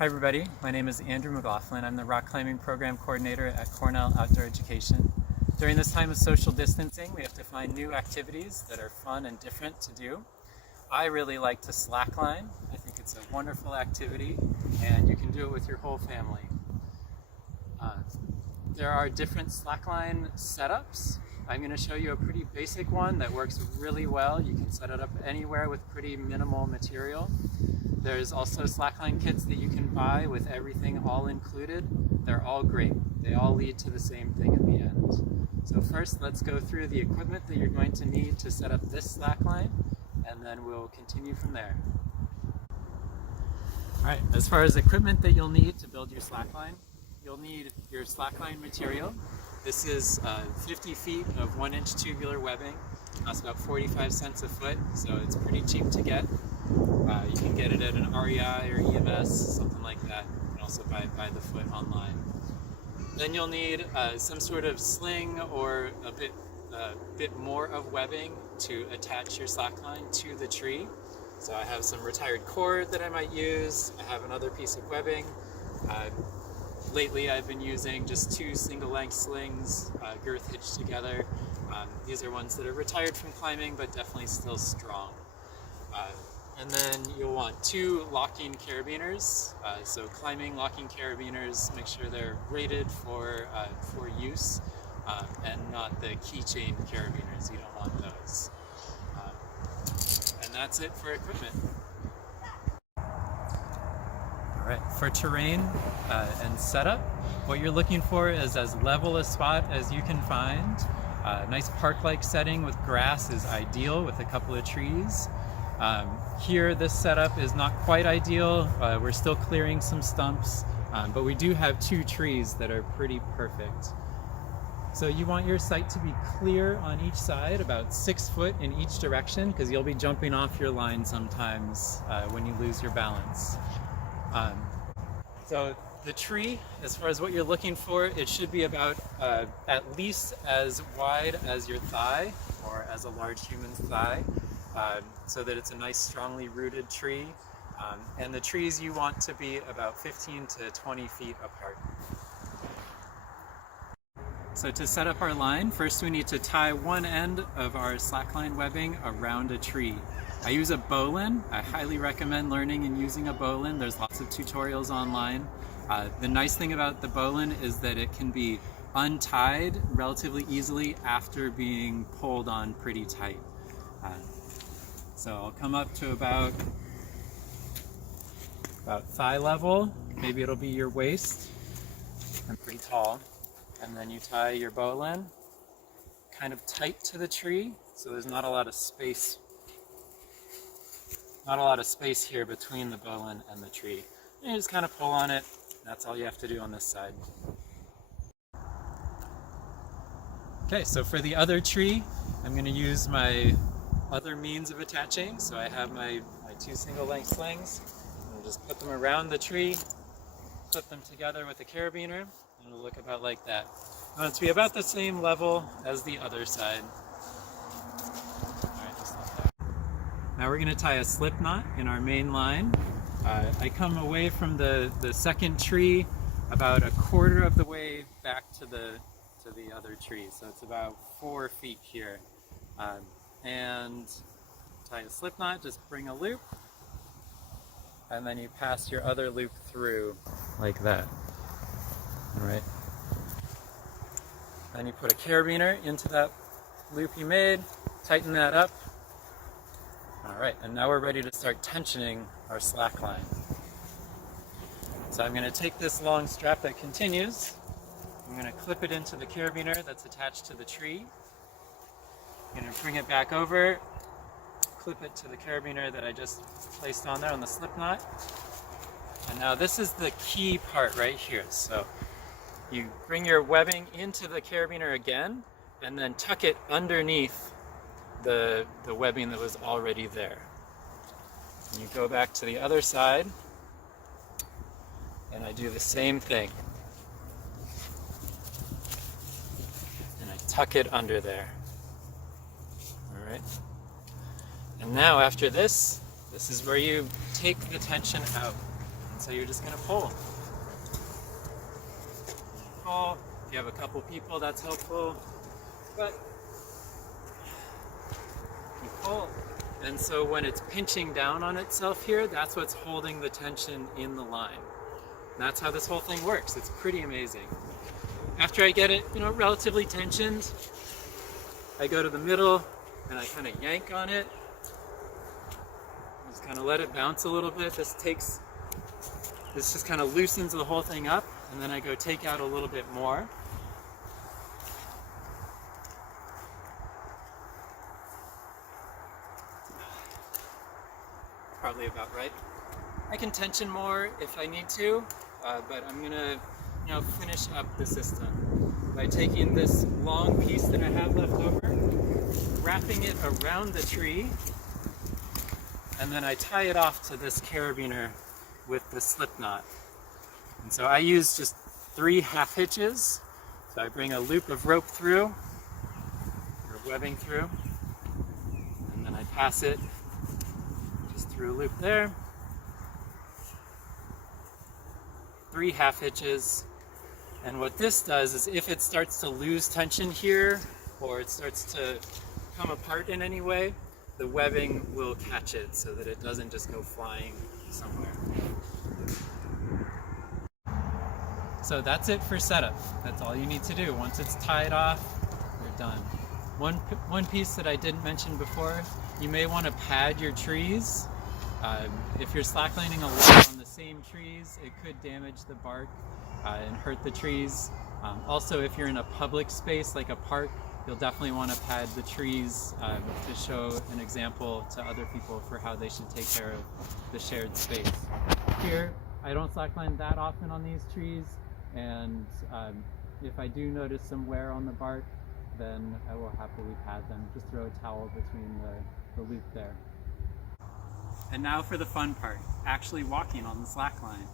Hi everybody, my name is Andrew McLaughlin. I'm the rock climbing program coordinator at Cornell Outdoor Education. During this time of social distancing, we have to find new activities that are fun and different to do. I really like to slackline. I think it's a wonderful activity and you can do it with your whole family. There are different slackline setups. I'm going to show you a pretty basic one that works really well. You can set it up anywhere with pretty minimal material. There's also slackline kits that you can buy with everything all included. They're all great. They all lead to the same thing in the end. So first, let's go through the equipment that you're going to need to set up this slackline, and then we'll continue from there. All right, as far as equipment that you'll need to build your slackline, you'll need your slackline material. This is 50 feet of 1-inch tubular webbing. It costs about 45 cents a foot, so it's pretty cheap to get. You can get it at an REI or EMS, something like that. You can also buy it by the foot online. Then you'll need some sort of sling or a bit more of webbing to attach your slackline to the tree. So I have some retired cord that I might use. I have another piece of webbing. Lately I've been using just 2 single-length slings, girth hitched together. These are ones that are retired from climbing, but definitely still strong. And then you'll want 2 locking carabiners. So climbing locking carabiners, make sure they're rated for use, and not the keychain carabiners. You don't want those. And that's it for equipment. Alright, for terrain and setup, what you're looking for is as level a spot as you can find. A nice park-like setting with grass is ideal with a couple of trees. Here, this setup is not quite ideal. We're still clearing some stumps, but we do have 2 trees that are pretty perfect. So you want your site to be clear on each side, about 6 foot in each direction, because you'll be jumping off your line sometimes when you lose your balance. So the tree, as far as what you're looking for, it should be about at least as wide as your thigh, or as a large human's thigh. So that it's a nice strongly rooted tree, and the trees you want to be about 15 to 20 feet apart. So to set up our line, first we need to tie one end of our slackline webbing around a tree. I use a bowline. I highly recommend learning and using a bowline. There's lots of tutorials online. The nice thing about the bowline is that it can be untied relatively easily after being pulled on pretty tight. So I'll come up to about thigh level, maybe it'll be your waist. I'm pretty tall. And then you tie your bowline kind of tight to the tree, so there's not a lot of space. Not a lot of space here between the bowline and the tree. And you just kind of pull on it. That's all you have to do on this side. Okay, so for the other tree, I'm going to use my other means of attaching. So I have my 2 single-length slings. I'll just put them around the tree, flip them together with a carabiner, and it'll look about like that. I want it to be about the same level as the other side. All right, just like that. Now we're going to tie a slip knot in our main line. I come away from the second tree about a quarter of the way back to the other tree. So it's about 4 feet here. And tie a slip knot, just bring a loop, and then you pass your other loop through like that. All right. Then you put a carabiner into that loop you made, tighten that up. All right, and now we're ready to start tensioning our slack line. So I'm going to take this long strap that continues, I'm going to clip it into the carabiner that's attached to the tree. I'm going to bring it back over, clip it to the carabiner that I just placed on there on the slip knot. And now this is the key part right here. So you bring your webbing into the carabiner again, and then tuck it underneath the webbing that was already there. And you go back to the other side, and I do the same thing. And I tuck it under there. All right. And now after this, this is where you take the tension out. So you're just going to pull. Pull. If you have a couple people, that's helpful. But you pull. And so when it's pinching down on itself here, that's what's holding the tension in the line. And that's how this whole thing works. It's pretty amazing. After I get it, relatively tensioned, I go to the middle and I kind of yank on it. Just kind of let it bounce a little bit. This just kind of loosens the whole thing up, and then I go take out a little bit more. Probably about right. I can tension more if I need to, but I'm gonna finish up the system by taking this long piece that I have left over, wrapping it around the tree, and then I tie it off to this carabiner with the slip knot. And so I use just 3 half hitches. So I bring a loop of rope through, or webbing through, and then I pass it just through a loop there. 3 half hitches. And what this does is if it starts to lose tension here, or it starts to come apart in any way, the webbing will catch it so that it doesn't just go flying somewhere. So that's it for setup. That's all you need to do. Once it's tied off, you're done. One piece that I didn't mention before, you may want to pad your trees. If you're slacklining a lot on the same trees, it could damage the bark and hurt the trees. Also, if you're in a public space like a park, you'll definitely want to pad the trees to show an example to other people for how they should take care of the shared space. Here, I don't slackline that often on these trees, and if I do notice some wear on the bark, then I will happily pad them. Just throw a towel between the loop there. And now for the fun part, actually walking on the slackline.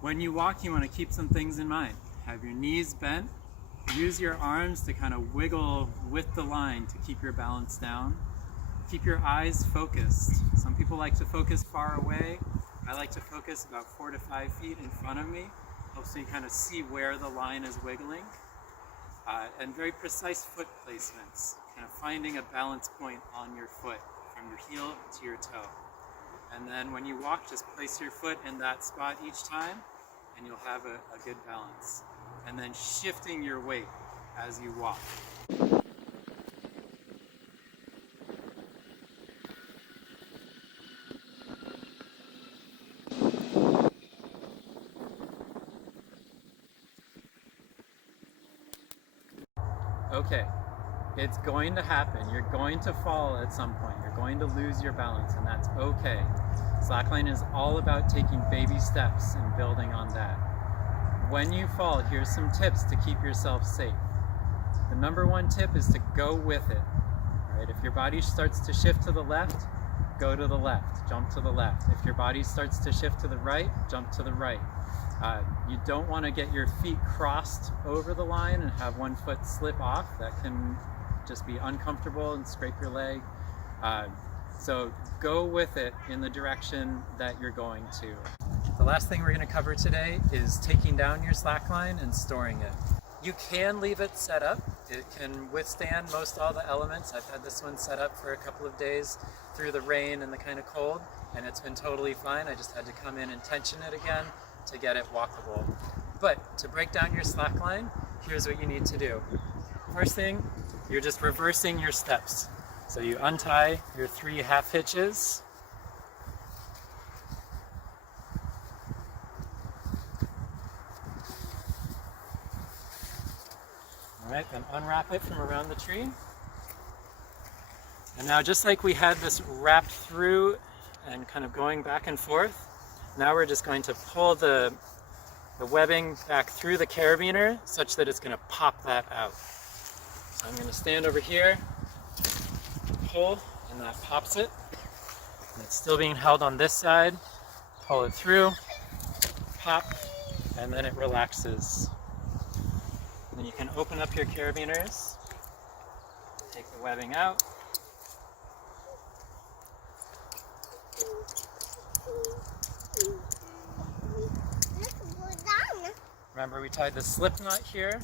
When you walk, you want to keep some things in mind. Have your knees bent. Use your arms to kind of wiggle with the line to keep your balance down. Keep your eyes focused. Some people like to focus far away. I like to focus about 4 to 5 feet in front of me. Helps me kind of see where the line is wiggling. And very precise foot placements. Kind of finding a balance point on your foot from your heel to your toe. And then when you walk, just place your foot in that spot each time and you'll have a good balance. And then shifting your weight as you walk. Okay, it's going to happen. You're going to fall at some point. You're going to lose your balance, and that's okay. Slackline is all about taking baby steps and building on that. When you fall, here's some tips to keep yourself safe. The number one tip is to go with it. All right? If your body starts to shift to the left, go to the left, jump to the left. If your body starts to shift to the right, jump to the right. You don't want to get your feet crossed over the line and have one foot slip off. That can just be uncomfortable and scrape your leg. So go with it in the direction that you're going to. The last thing we're going to cover today is taking down your slackline and storing it. You can leave it set up. It can withstand most all the elements. I've had this one set up for a couple of days through the rain and the kind of cold, and it's been totally fine. I just had to come in and tension it again to get it walkable. But to break down your slackline, here's what you need to do. First thing, you're just reversing your steps. So you untie your 3 half hitches. All right, then unwrap it from around the tree. And now just like we had this wrapped through and kind of going back and forth, now we're just going to pull the webbing back through the carabiner such that it's going to pop that out. So I'm going to stand over here, pull, and that pops it. And it's still being held on this side. Pull it through, pop, and then it relaxes. Then you can open up your carabiners, take the webbing out. Remember we tied the slip knot here.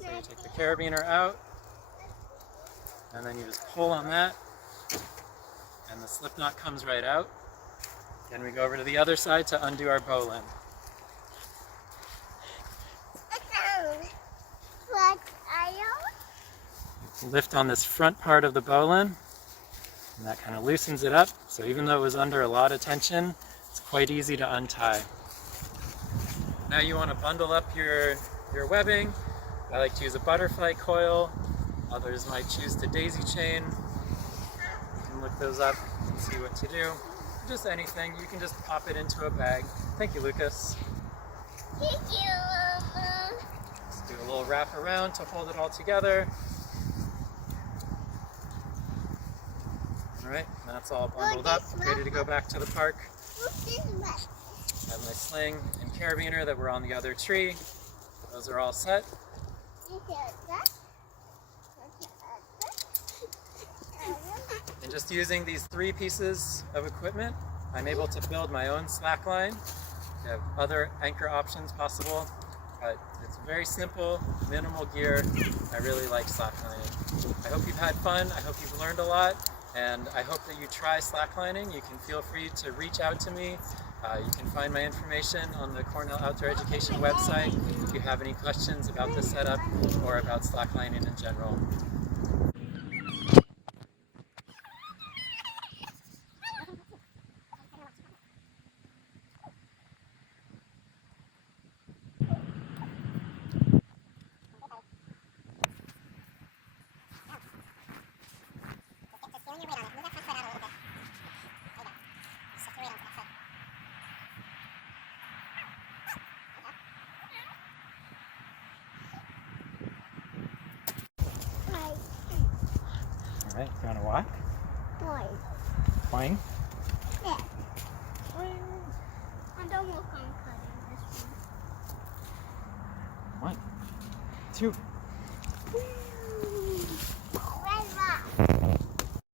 So you take the carabiner out, and then you just pull on that, and the slip knot comes right out. Then we go over to the other side to undo our bowline. Lift on this front part of the bowline, and that kind of loosens it up. So even though it was under a lot of tension, it's quite easy to untie. Now you want to bundle up your webbing. I like to use a butterfly coil. Others might choose the daisy chain. You can look those up and see what to do. Just anything. You can just pop it into a bag. Thank you, Lucas. Thank you, Mama. Just do a little wrap around to hold it all together. Alright, that's all bundled up, ready to go back to the park. I have my sling and carabiner that were on the other tree. Those are all set. And just using these 3 pieces of equipment, I'm able to build my own slackline. You have other anchor options possible, but it's very simple, minimal gear. I really like slacklining. I hope you've had fun. I hope you've learned a lot. And I hope that you try slacklining. You can feel free to reach out to me. You can find my information on the Cornell Outdoor Education website if you have any questions about the setup or about slacklining in general. Alright, you want to walk? Fine. Yeah. I don't work on cutting this one. 1, 2.